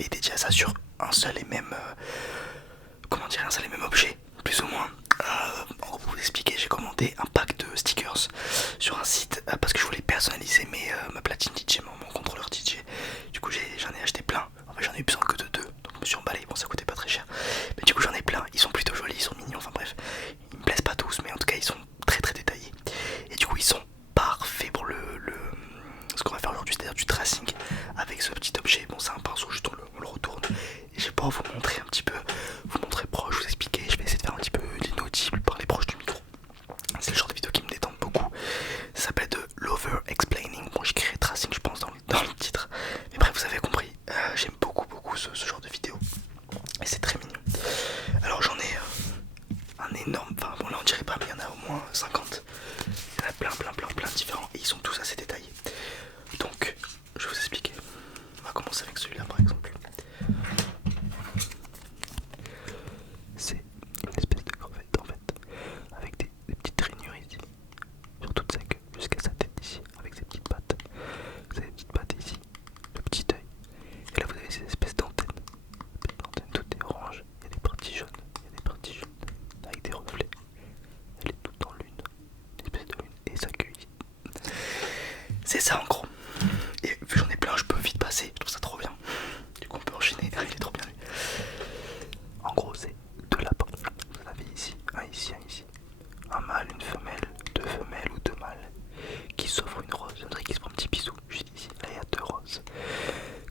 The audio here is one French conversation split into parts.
est dédié à ça sur un seul et même comment dire, un seul et même objet, plus ou moins. En gros, pour vous expliquer, j'ai commandé un pack de stickers sur un site parce que je voulais personnaliser ma platine DJ, mon contrôleur DJ. Du coup, j'en ai acheté plein. En fait, j'en ai eu besoin que de deux, donc je me suis emballé. Bon, ça coûtait pas très cher, mais du coup, j'en ai plein. Ils sont plutôt jolis, ils sont mignons. Enfin bref, ils me plaisent pas tous, mais en tout cas, ils sont très très détaillés. Et du coup, ils sont parfaits pour ce qu'on va faire aujourd'hui, c'est-à-dire du tracing avec ce petit objet. Bon, c'est un pinceau, juste on le retourne. Et je vais pouvoir vous montrer un petit peu, vous montrer proche, vous expliquer. Je vais essayer de faire un petit peu l'inaudible, parler proche du micro. C'est le genre de vidéo qui me détend beaucoup. Ça s'appelle de l'over explaining. Bon, j'écrirai tracing, je pense, dans le titre. Mais bref, vous avez compris. J'aime beaucoup ce genre de vidéo. Et c'est très mignon. Alors, j'en ai un énorme. Enfin, bon, là, on dirait pas, mais il y en a au moins 50. Il y en a plein différents. Et ils sont tous assez détaillés. Donc, je vais vous expliquer. On va commencer avec celui-là, par exemple. C'est une espèce de crevette, en fait, avec des petites rainures ici, sur toute sa queue, jusqu'à sa tête ici, avec ses petites pattes. Vous avez des petites pattes ici, le petit œil, et là vous avez ces espèces d'antennes. Toutes est orange, il y a des parties jaunes, avec des reflets. Elle est toute dans l'une, une espèce de lune, et sa queue ici. C'est ça en gros. Et vu que j'en ai plein, je peux vite passer, je trouve ça trop bien. Du coup on peut enchaîner, il est trop bien lui. En gros c'est deux lapins. Vous en avez ici, un ici. Un mâle, une femelle, deux femelles ou deux mâles qui s'offrent une rose. On dirait qu'ils se font un petit bisou juste ici. Là il y a deux roses.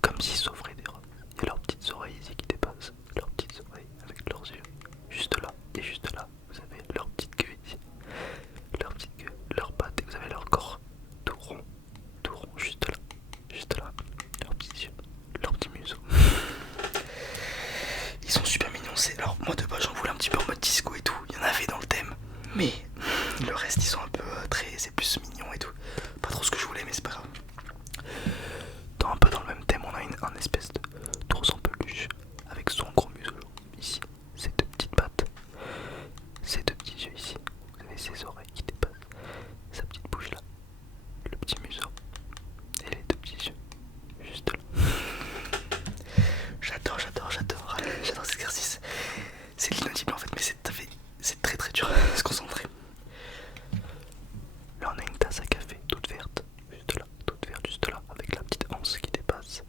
Comme s'ils s'offraient des roses. Il y a leurs petites oreilles ici qui dépassent. Leurs petites oreilles avec leurs yeux. Juste là et juste là. Vous avez leur petite queue ici. Leur petite queue, leurs pattes et vous avez leur corps tout rond, juste là, leurs petits yeux, leurs petits museaux. Ils sont super mignons. Alors moi de base j'en voulais un petit peu en mode disco et tout. Il y en avait dans le thème, mais le reste ils sont un peu c'est plus mignon et tout. Pas trop ce que je voulais, mais c'est pas grave. Un peu dans le même thème, on a un espèce d'ours en peluche avec son gros museau ici, ses deux petites pattes, ses deux petits yeux ici. Vous avez ses oreilles qui dépassent, sa petite bouche là, le petit museau et les deux petits yeux juste là. J'adore cet exercice. C'est l'inaudible en fait, mais c'est très très dur à se concentrer. Là on a une tasse à café toute verte, juste là, avec la petite anse qui dépasse.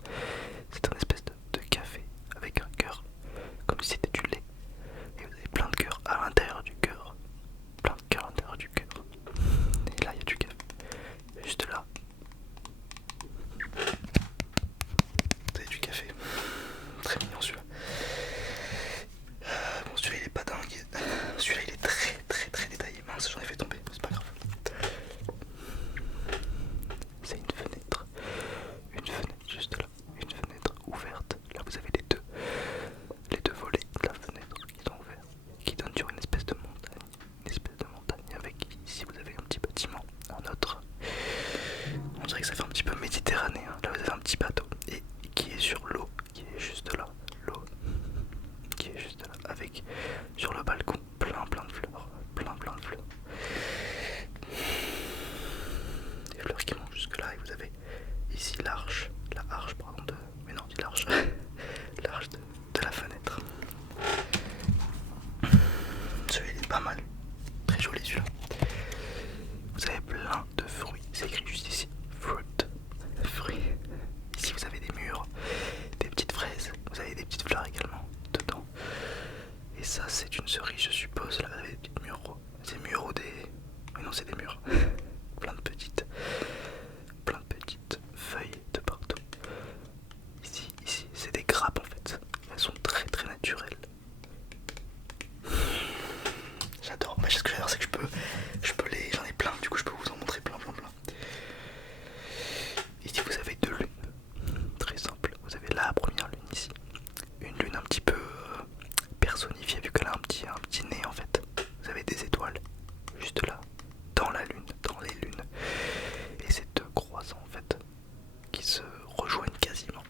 C'est un espèce de café avec un cœur, comme si c'était du lait. Et vous avez plein de cœurs à l'intérieur du cœur. Plein de cœurs à l'intérieur du cœur. Et là il y a du café. Juste là. Vous avez du café. Très mignon celui-là. Bon celui-là il est pas dingue. Celui-là il est très détaillé. Mince, j'en ai fait tomber, c'est pas grave. C'est une fenêtre juste là, une fenêtre ouverte. Là vous avez les deux volets de la fenêtre qui sont ouverts, qui donnent sur une espèce de montagne avec ici vous avez un petit bâtiment, un autre. On dirait que ça fait un petit peu méditerranéen. Là vous avez un petit bateau et qui est sur l'eau, qui est juste là, avec sur le balcon plein de fleurs, des fleurs qui montent jusque là et vous avez ici l'arche pardon mais non, dit l'arche l'arche de la fenêtre. Celui-là il est pas mal, très joli celui-là. Vous avez plein de fruits, c'est écrit juste ici, fruit. Ici vous avez des mûres, des petites fraises, vous avez des petites fleurs également dedans. Et ça c'est une cerise je suppose, là vous avez des petites mûres, c'est mûres ou des... mais non c'est des mûres. plein de petites feuilles de partout. Ici c'est des grappes en fait, elles sont très naturelles. J'adore, mais ce que j'adore c'est que j'en ai plein, du coup je peux vous en montrer plein. Ici vous avez deux lunes, très simple. Vous avez la première lune ici, une lune un petit peu personnifiée vu qu'elle a un petit nez en fait. Vous avez des étoiles juste là, dans la lune, dans les lunes. Et ces deux croissants en fait, qui se rejoignent quasiment.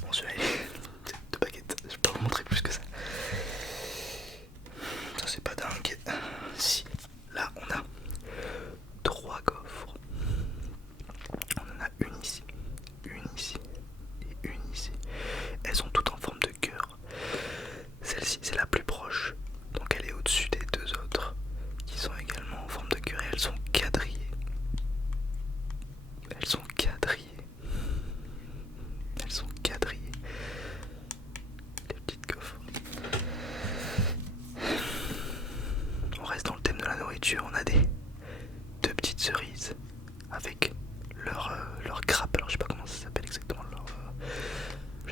Bon celui-là c'est deux baguettes, je vais pas vous montrer plus que ça. Ça c'est pas dingue. Si, là on a trois gaufres.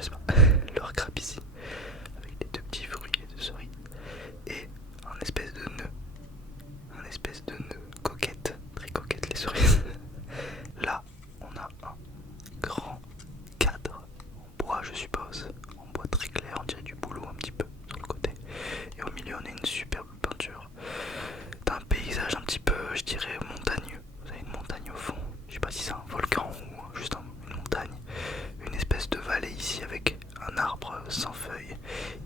je sais pas, leur grappe ici, avec les deux petits fruits, les deux cerises, et un espèce de nœud, coquette, très coquette les cerises. Là, on a un grand cadre en bois, je suppose, en bois très clair, on dirait du boulot un petit peu sur le côté, et au milieu on a une superbe peinture d'un paysage un petit peu, je dirais, montagneux. Vous avez une montagne au fond, je sais pas si c'est un volcan ou juste une montagne, une espèce de vallée ici avec un arbre sans feuilles,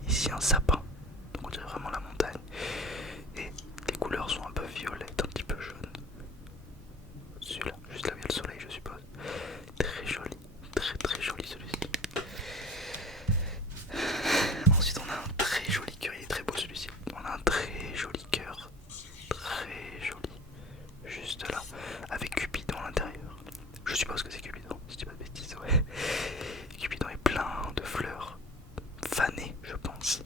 ici un sapin, donc on dirait vraiment la montagne, et les couleurs sont un peu violettes, un petit peu jaunes. Celui-là, juste là où il y a le soleil, je suppose. Très joli, très joli celui-ci. Ensuite on a un très joli cœur, il est très beau celui-ci. On a un très joli cœur, très joli, juste là, avec Cupidon à l'intérieur. Je suppose que c'est Cupidon, si je dis pas de bêtises, ouais. Cupidon est plein de fleurs, fanées je pense,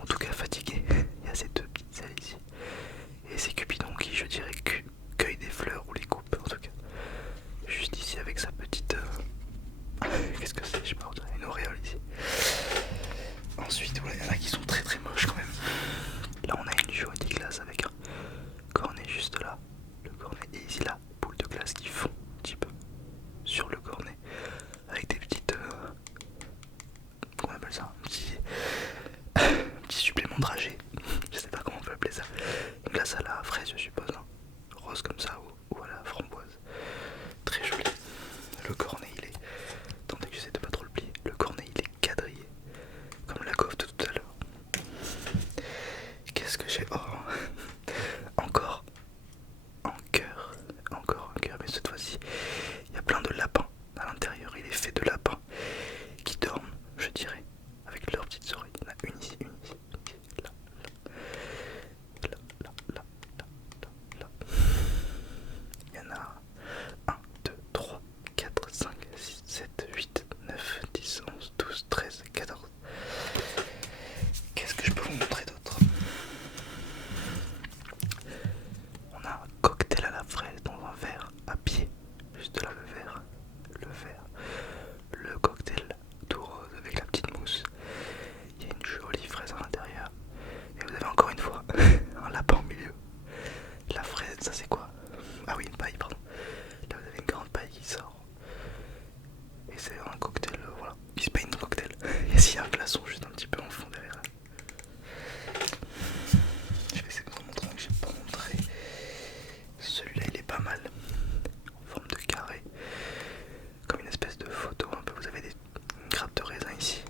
en tout cas fatigué. Il y a ces deux petites ailes ici. Et c'est Cupidon qui, je dirais, cueille des fleurs ou les coupe en tout cas. Juste ici avec sa petite... qu'est-ce que c'est? Je sais pas, on dirait une auréole ici. Ensuite, voilà, il y en a qui sont très moches quand même. Là on a une jolie glace avec un cornet juste là. Le cornet et ici la boule de glace qui fond un petit peu sur le cornet. Avec des petites... comment on appelle ça? Un petit supplément dragé. Je sais pas comment on peut appeler ça. Une glace à la fraise je suppose. Hein. Rose comme ça ou à la framboise. Très joli. Le cornet il est... Attendez que j'essaie de pas trop le plier. Le cornet il est quadrillé. Comme la coiffe de tout à l'heure. Qu'est-ce que j'ai... Oh. Encore un cœur, mais cette fois-ci il y a plein de lapins à l'intérieur. Il est fait de lapins qui dorment, je dirais, avec leurs petites oreilles. Il y en a une ici, là, là. Il y en a 1, 2, 3, 4, 5, 6, 7, 8, 9, 10, 11, 12, 13, 14. Qu'est-ce que je peux vous montrer d'autre? On a un cocktail à la fraise dans un verre à pied, juste là le cocktail tout rose avec la petite mousse. Il y a une jolie fraise à l'intérieur et vous avez encore une fois un lapin au milieu. La fraise, ça c'est quoi? Ah oui, une paille, pardon. Là vous avez une grande paille qui sort et c'est un cocktail, voilà, qui se paye un cocktail. Et s'il y a un glaçon juste un petit peu en fond derrière. Je vais essayer de vous montrer que j'ai pas montré. Celui-là il est pas mal, en forme de carré, comme une espèce de photo un peu. Vous avez une grappe de raisin ici,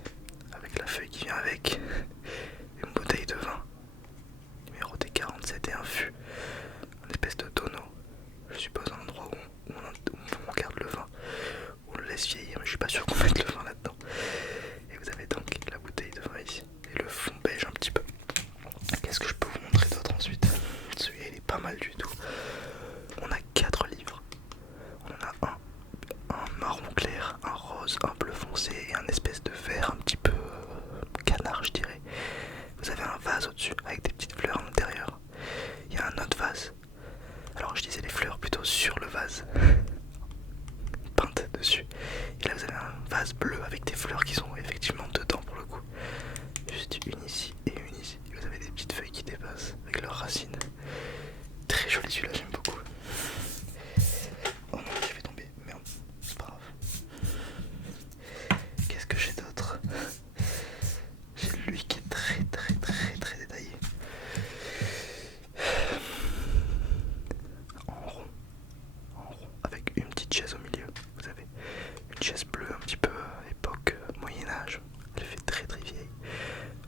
avec la feuille qui vient avec, une bouteille de vin, numéroté 47 et un fût, une espèce de tonneau, je suppose un endroit où on garde le vin, où on le laisse vieillir, mais je suis pas sûr qu'on mette le vin là-dedans. Et vous avez donc la bouteille de vin ici, et le fond beige un petit peu. Qu'est-ce que je peux vous montrer d'autre ensuite? Celui-là il est pas mal du tout. On a 4 livres. On en a un marron clair, un rose, un bleu foncé et un espèce de vert un petit peu canard je dirais. Vous avez un vase au-dessus avec des petites fleurs à l'intérieur. Il y a un autre vase. Alors je disais les fleurs plutôt sur le vase, peintes dessus. Et là vous avez un vase bleu avec des fleurs qui sont effectivement dedans pour le coup. Juste une ici et une ici. Et vous avez des petites feuilles qui dépassent avec leurs racines. Très joli celui-là, j'aime beaucoup. Oh non, j'ai fait tomber, merde, c'est pas grave. Qu'est-ce que j'ai d'autre? J'ai lui qui est très détaillé. En rond, avec une petite chaise au milieu. Vous avez une chaise bleue un petit peu époque Moyen-Âge. Elle fait très vieille,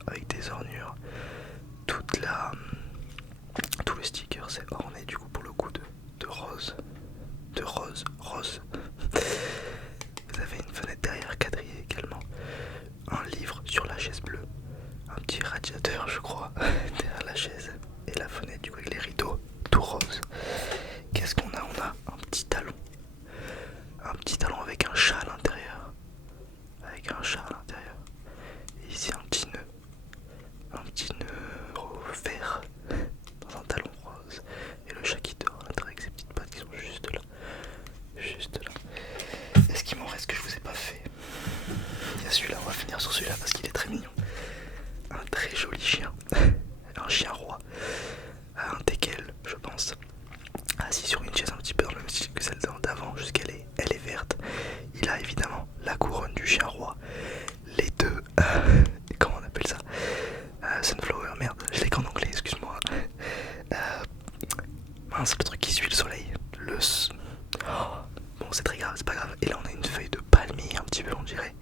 avec des ornures. Tout le sticker c'est orné du coup pour le coup de rose. Rose. Vous avez une fenêtre derrière quadrillée également. Un livre sur la chaise bleue. Un petit radiateur je crois derrière la chaise. Et la fenêtre du coup avec les rideaux tout rose. Qu'est-ce qu'on a? On a un petit talon. Un petit talon avec un chat à l'intérieur. Et ici un petit nœud. Vert dans un talon rose. Et le chat qui dort à l'intérieur avec ses petites pattes qui sont juste là. Est-ce qu'il m'en reste que je vous ai pas fait? Il y a celui-là, ouais. finir sur celui-là parce qu'il est très mignon. Un très joli chien, un chien roi, un teckel je pense, assis sur une chaise un petit peu dans le même style que celle d'avant, jusqu'elle est verte. Il a évidemment la couronne du chien roi, les deux, comment on appelle ça, sunflower, merde, je l'ai qu'en anglais, excuse-moi. Mince, le truc qui suit le soleil, oh, bon c'est très grave, c'est pas grave. Et là on a une feuille de palmier un petit peu on dirait.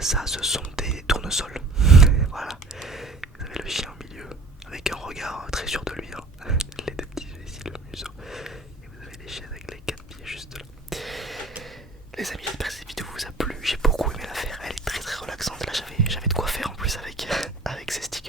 Ça ce sont des tournesols. Voilà. Vous avez le chien au milieu avec un regard très sûr de lui, hein. Les deux petits yeux ici, le museau. Et vous avez les chiens avec les quatre pieds juste là. Les amis, j'espère que cette vidéo vous a plu. J'ai beaucoup aimé la faire. Elle est très très relaxante. Là j'avais de quoi faire en plus avec ces styles.